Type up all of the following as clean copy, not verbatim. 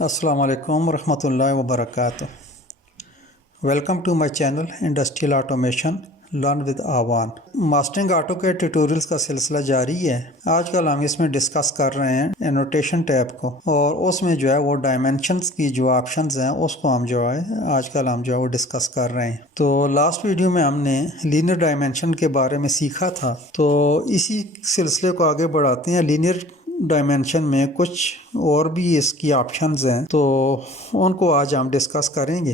अस्सलाम वालेकुम रहमतुल्लाहि व बरकातुहू। Welcome to my channel industrial automation learn with Awan. Mastering AutoCAD tutorials का सिलसिला जारी है। आजकल हम इसमें डिस्कस कर रहे हैं एनोटेशन टैब को, और उसमें जो है वो डायमेंशंस की जो ऑप्शंस हैं उसको हम जो है आजकल हम जो है वो डिस्कस कर रहे हैं। तो लास्ट वीडियो में हमने लीनियर डायमेंशन के बारे में सीखा था, तो इसी सिलसिले को आगे बढ़ाते हैं। लीनियर डायमेंशन में कुछ और भी इसकी ऑप्शंस हैं, तो उनको आज हम डिस्कस करेंगे।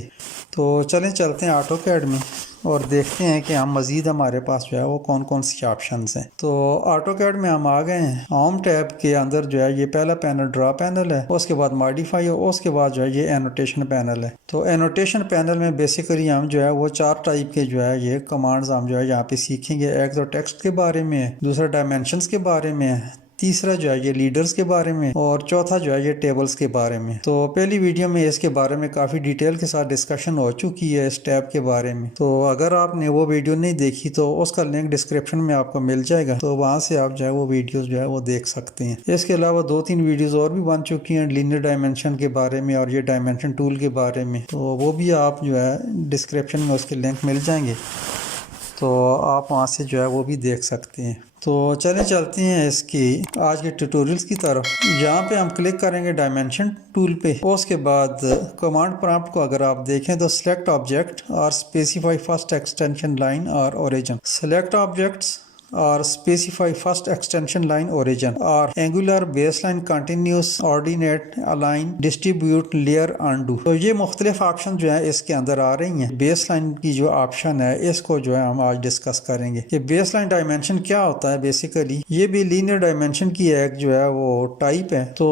तो चलते हैं ऑटोकैड में और देखते हैं कि हम मज़ीद हमारे पास जो है वो कौन कौन सी ऑप्शंस हैं। तो ऑटोकैड में हम आ गए हैं। होम टैब के अंदर जो है ये पहला पैनल ड्रा पैनल है, उसके बाद मॉडिफाई, और उसके बाद जो है ये एनोटेशन पैनल है। तो एनोटेशन पैनल में बेसिकली हम जो है वो 4 टाइप के जो है ये कमांड्स हम जो है यहाँ पे सीखेंगे। एक तो टेक्स्ट के बारे में है, दूसरा डायमेंशंस के बारे में है, तीसरा जो है ये लीडर्स के बारे में, और चौथा जो है ये टेबल्स के बारे में। तो पहली वीडियो में इसके बारे में काफ़ी डिटेल के साथ डिस्कशन हो चुकी है इस टैब के बारे में। तो अगर आपने वो वीडियो नहीं देखी तो उसका लिंक डिस्क्रिप्शन में आपको मिल जाएगा, तो वहाँ से आप जो है वो वीडियोस जो है वो देख सकते हैं। इसके अलावा 2-3 वीडियोस और भी बन चुकी हैं लीनियर डायमेंशन के बारे में और ये डायमेंशन टूल के बारे में, तो वो भी आप जो है डिस्क्रिप्शन में उसके लिंक मिल जाएंगे, तो आप वहाँ से जो है वो भी देख सकते हैं। तो चलते हैं इसकी आज के ट्यूटोरियल्स की तरफ। यहाँ पे हम क्लिक करेंगे डायमेंशन टूल पे। उसके बाद कमांड प्रॉम्प्ट को अगर आप देखें तो सिलेक्ट ऑब्जेक्ट और स्पेसिफाई फर्स्ट एक्सटेंशन लाइन और ओरिजिन। सिलेक्ट ऑब्जेक्ट्स और specify first extension line origin और angular baseline continuous ordinate align distribute layer undo. तो ये मुख्तलिफ ऑप्शन जो है इसके अंदर आ रही हैं। बेसलाइन की जो ऑप्शन है इसको जो है हम आज डिस्कस करेंगे कि बेसलाइन डायमेंशन क्या होता है। बेसिकली ये भी लीनियर डायमेंशन की एक जो है वो टाइप है। तो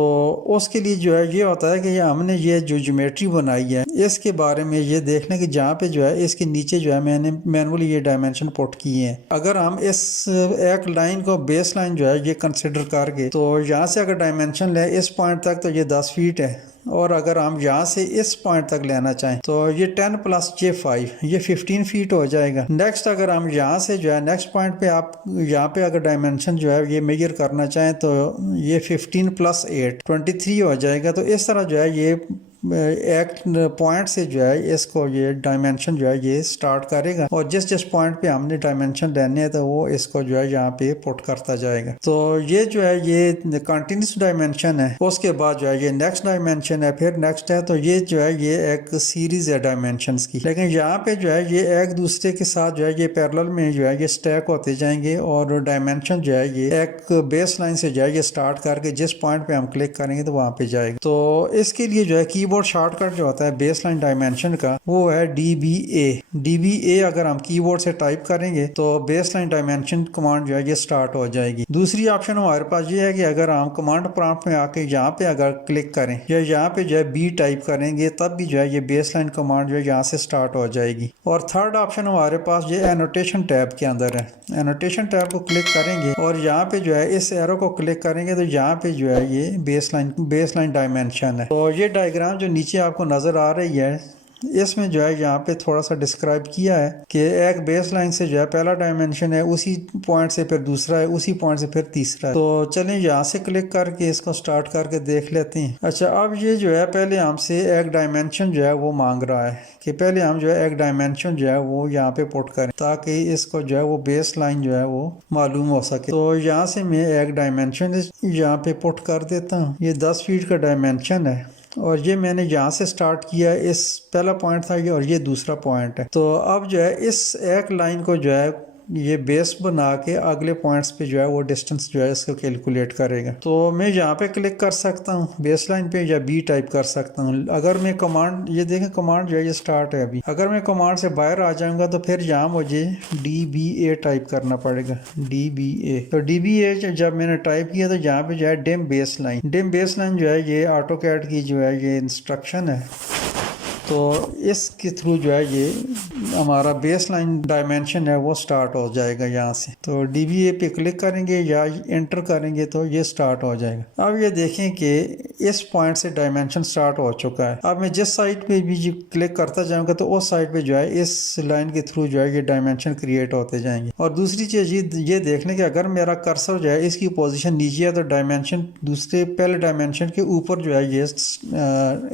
उसके लिए जो है ये होता है कि हमने ये जो ज्योमेट्री बनाई है इसके बारे में ये देखने की जहाँ पे जो है इसके नीचे जो है मैंने मैनुअली ये डायमेंशन पुट किए हैं। अगर हम इस एक लाइन को बेस लाइन जो है ये कंसिडर करके, तो यहाँ से अगर डायमेंशन ले इस पॉइंट तक तो ये 10 फीट है, और अगर हम यहाँ से इस पॉइंट तक लेना चाहें तो ये 10 प्लस ये 5 ये 15 फीट हो जाएगा। नेक्स्ट अगर हम यहाँ से जो है नेक्स्ट पॉइंट पे आप यहाँ पे अगर डायमेंशन जो है ये मेजर करना चाहें तो ये 15 प्लस 8 23 हो जाएगा। तो इस तरह जो है ये एक पॉइंट से जो है इसको ये डायमेंशन जो है ये स्टार्ट करेगा, और जिस जिस पॉइंट पे हमने डायमेंशन लेने हैं तो वो इसको जो है यहाँ पे पुट करता जाएगा। तो ये जो है ये कंटिन्यूस डायमेंशन है। उसके बाद जो है ये नेक्स्ट डायमेंशन है, फिर नेक्स्ट है। तो ये जो है ये एक सीरीज है डायमेंशंस की, लेकिन यहाँ पे जो है ये एक दूसरे के साथ जो है ये पैरेलल में जो है ये स्टैक होते जाएंगे, और डायमेंशन जो है ये एक बेस लाइन से जो है ये स्टार्ट करके जिस पॉइंट पे हम क्लिक करेंगे तो वहाँ पे जाएगा। तो इसके लिए जो है कीबोर्ड शॉर्टकट जो होता है बेसलाइन डायमेंशन का वो है DBA। अगर हम कीबोर्ड से टाइप करेंगे तो बेसलाइन डायमेंशन कमांड जो है ये स्टार्ट हो जाएगी। दूसरी ऑप्शन हमारे पास ये है कि अगर हम कमांड प्रॉम्प्ट में आके यहाँ पे अगर क्लिक करें या यहाँ पे जो है B टाइप करेंगे तब भी जो है ये बेसलाइन कमांड जो है यहाँ से स्टार्ट हो जाएगी। और थर्ड ऑप्शन हमारे पास ये एनोटेशन टैब के अंदर है। एनोटेशन टैब को क्लिक करेंगे और यहाँ पे जो है इस एरो को क्लिक करेंगे तो यहाँ पे जो है ये बेसलाइन डायमेंशन है। तो ये डायग्राम जो नीचे आपको नजर आ रही है इसमें जो है यहाँ पे थोड़ा सा डिस्क्राइब किया है कि एक बेस लाइन से जो है पहला डायमेंशन है, उसी पॉइंट से फिर दूसरा है, उसी पॉइंट से फिर तीसरा है। तो चलें यहाँ से क्लिक करके इसको स्टार्ट करके देख लेते हैं। अच्छा, अब ये जो है पहले हमसे एक डायमेंशन जो है वो मांग रहा है कि पहले हम जो है एक डायमेंशन जो है वो यहाँ पे पुट करें ताकि इसको जो है वो बेस लाइन जो है वो मालूम हो सके। तो यहाँ से मैं एक डायमेंशन यहाँ पे पुट कर देता हूँ। ये 10 फीट का डायमेंशन है, और ये मैंने यहाँ से स्टार्ट किया। इस पहला पॉइंट था ये, और ये दूसरा पॉइंट है। तो अब जो है इस एक लाइन को जो है ये बेस बना के अगले पॉइंट्स पे जो है वो डिस्टेंस जो है इसको कैलकुलेट करेगा। तो मैं यहाँ पे क्लिक कर सकता हूँ बेस लाइन पे, या B टाइप कर सकता हूँ। अगर मैं कमांड ये देखें कमांड जो है ये स्टार्ट है अभी। अगर मैं कमांड से बाहर आ जाऊंगा तो फिर यहाँ मुझे DBA टाइप करना पड़ेगा। DBA, तो DBA जब मैंने टाइप किया तो यहाँ पे जो है डिम बेस लाइन जो है ये ऑटोकैड की जो है ये इंस्ट्रक्शन है। तो इसके थ्रू जो है ये हमारा बेस लाइन डायमेंशन है वो स्टार्ट हो जाएगा यहाँ से। तो DBA पे क्लिक करेंगे या एंटर करेंगे तो ये स्टार्ट हो जाएगा। अब ये देखें कि इस पॉइंट से डायमेंशन स्टार्ट हो चुका है। अब मैं जिस साइड पे भी क्लिक करता जाऊंगा तो उस साइड पे जो है इस लाइन के थ्रू जो है ये डायमेंशन क्रिएट होते जाएंगे। और दूसरी चीज़ ये देख लें कि अगर मेरा कर्सर जो है इसकी पोजीशन नीचे है तो डायमेंशन दूसरे पहले डायमेंशन के ऊपर जो है ये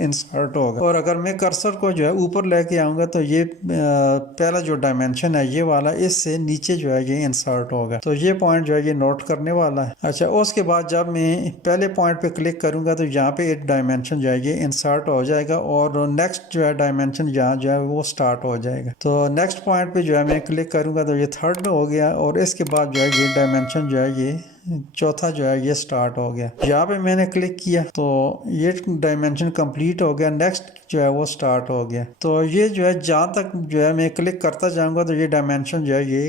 इंसर्ट होगा। और अगर मैं कर्सर को जो है ऊपर लेके आऊँगा तो ये पहला जो डायमेंशन है ये वाला इससे नीचे जो है ये इंसर्ट होगा। तो ये पॉइंट जो है ये नोट करने वाला है। अच्छा, उसके बाद जब मैं पहले पॉइंट पे क्लिक करूंगा तो यहाँ पे एक डायमेंशन जो है ये इंसर्ट हो जाएगा और नेक्स्ट जो है डायमेंशन यहाँ जो है वो स्टार्ट हो जाएगा। तो नेक्स्ट पॉइंट पे जो है मैं क्लिक करूंगा तो ये थर्ड हो गया और इसके बाद जो है ये डायमेंशन जो है ये चौथा जो है ये स्टार्ट हो गया। यहाँ पे मैंने क्लिक किया तो ये डायमेंशन कंप्लीट हो गया, नेक्स्ट जो है वो स्टार्ट हो गया। तो ये जो है जहाँ तक जो है मैं क्लिक करता जाऊंगा तो ये डायमेंशन जो है ये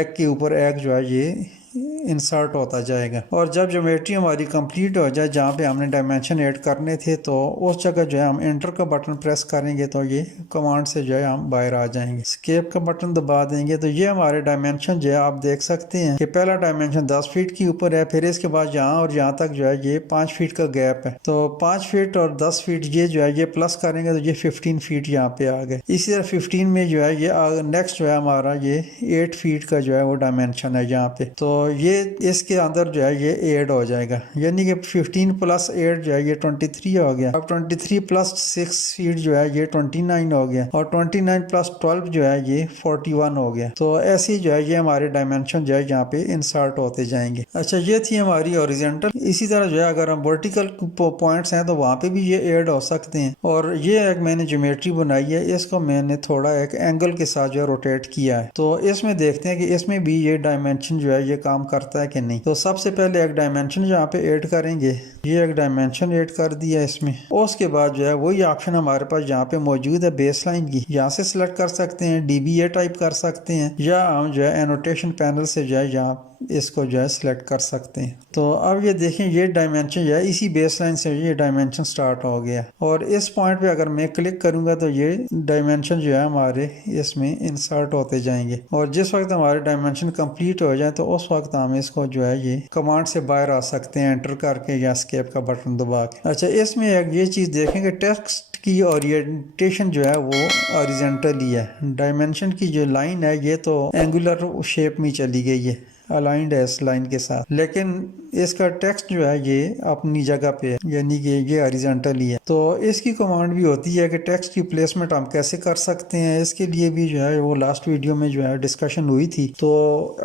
एक के ऊपर एक जो है ये इंसर्ट होता जाएगा। और जब ज्योमेट्री हमारी कंप्लीट हो जाए जहाँ पे हमने डायमेंशन ऐड करने थे तो उस जगह जो है हम एंटर का बटन प्रेस करेंगे तो ये कमांड से जो है हम बाहर आ जाएंगे। एस्केप का बटन दबा देंगे तो ये हमारे डायमेंशन जो है आप देख सकते हैं कि पहला डायमेंशन 10 फीट के ऊपर है, फिर इसके बाद यहाँ और यहाँ तक जो है ये 5 फीट का गैप है। तो 5 फीट और 10 फीट ये जो है ये प्लस करेंगे तो ये 15 फीट यहाँ पे आ गए। इसी तरह 15 में जो है ये नेक्स्ट जो है हमारा ये 8 फीट का जो है वो डायमेंशन है यहाँ पे। तो ये इसके अंदर जो है ये ऐड हो जाएगा, यानी कि 15 प्लस 8 जो है ये 23 हो गया। अब 23 प्लस 6 फीट जो है ये 29 हो गया और 29 प्लस 12 जो है ये 41 हो गया। तो ऐसे ही जो है ये हमारे डायमेंशन जो है यहाँ पे इंसर्ट होते जाएंगे। अच्छा, ये थी हमारी हॉरिजॉन्टल। इसी तरह जो है अगर हम वर्टिकल पॉइंट्स हैं तो वहाँ पे भी ये ऐड हो सकते हैं। और ये एक मैंने ज्योमेट्री बनाई है, इसको मैंने थोड़ा एक एंगल के साथ जो है रोटेट किया है। तो इसमें देखते हैं कि इसमें भी ये डायमेंशन जो है ये काम करता है कि नहीं। तो सबसे पहले एक डायमेंशन यहाँ पे ऐड करेंगे, ये एक डायमेंशन ऐड कर दिया इसमें। उसके बाद जो है वही ऑप्शन हमारे पास यहाँ पे मौजूद है बेस लाइन की, यहाँ से सिलेक्ट कर सकते हैं, DBA टाइप कर सकते हैं या हम जो है एनोटेशन पैनल से जो है यहाँ इसको जो है सिलेक्ट कर सकते हैं। तो अब ये देखें ये डायमेंशन जो है इसी बेस लाइन से ये डायमेंशन स्टार्ट हो गया और इस पॉइंट पे अगर मैं क्लिक करूंगा तो ये डायमेंशन जो है हमारे इसमें इंसर्ट होते जाएंगे। और जिस वक्त हमारे डायमेंशन कंप्लीट हो जाए तो उस वक्त हम इसको जो है ये कमांड से बाहर आ सकते हैं एंटर करके या एस्केप का बटन दबा के। अच्छा, इसमें एक ये चीज़ देखेंगे टेक्स्ट की ओरिएंटेशन जो है वो हॉरिजॉन्टल ही है। डायमेंशन की जो लाइन है ये तो एंगुलर शेप में चली गई है, अलाइंड है इस लाइन के साथ, लेकिन इसका टेक्स्ट जो है ये अपनी जगह पे है, यानी कि ये हॉरिजॉन्टल ही है। तो इसकी कमांड भी होती है कि टेक्स्ट की प्लेसमेंट हम कैसे कर सकते हैं। इसके लिए भी जो है वो लास्ट वीडियो में जो है डिस्कशन हुई थी। तो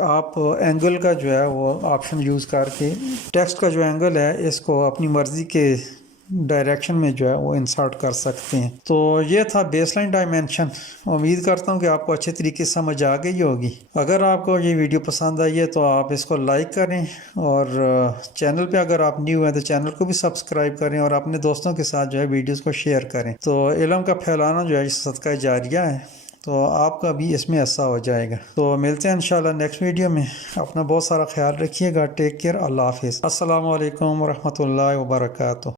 आप एंगल का जो है वो ऑप्शन यूज़ करके टेक्स्ट का जो एंगल है इसको अपनी मर्जी के डायरेक्शन में जो है वो इंसर्ट कर सकते हैं। तो ये था बेसलाइन डायमेंशन। उम्मीद करता हूँ कि आपको अच्छे तरीके से समझ आ गई होगी। अगर आपको ये वीडियो पसंद आई है तो आप इसको लाइक करें और चैनल पे अगर आप न्यू हैं तो चैनल को भी सब्सक्राइब करें और अपने दोस्तों के साथ जो है वीडियोस को शेयर करें। तो इल्म का फैलाना जो है सदका जारिया है, तो आपका भी इसमें हिस्सा हो जाएगा। तो मिलते हैं इंशाल्लाह नेक्स्ट वीडियो में। अपना बहुत सारा ख्याल रखिएगा। Take care. अल्लाह हाफिज़। अस्सलामु अलैकुम वरहमतुल्लाहि वबरकातुहू।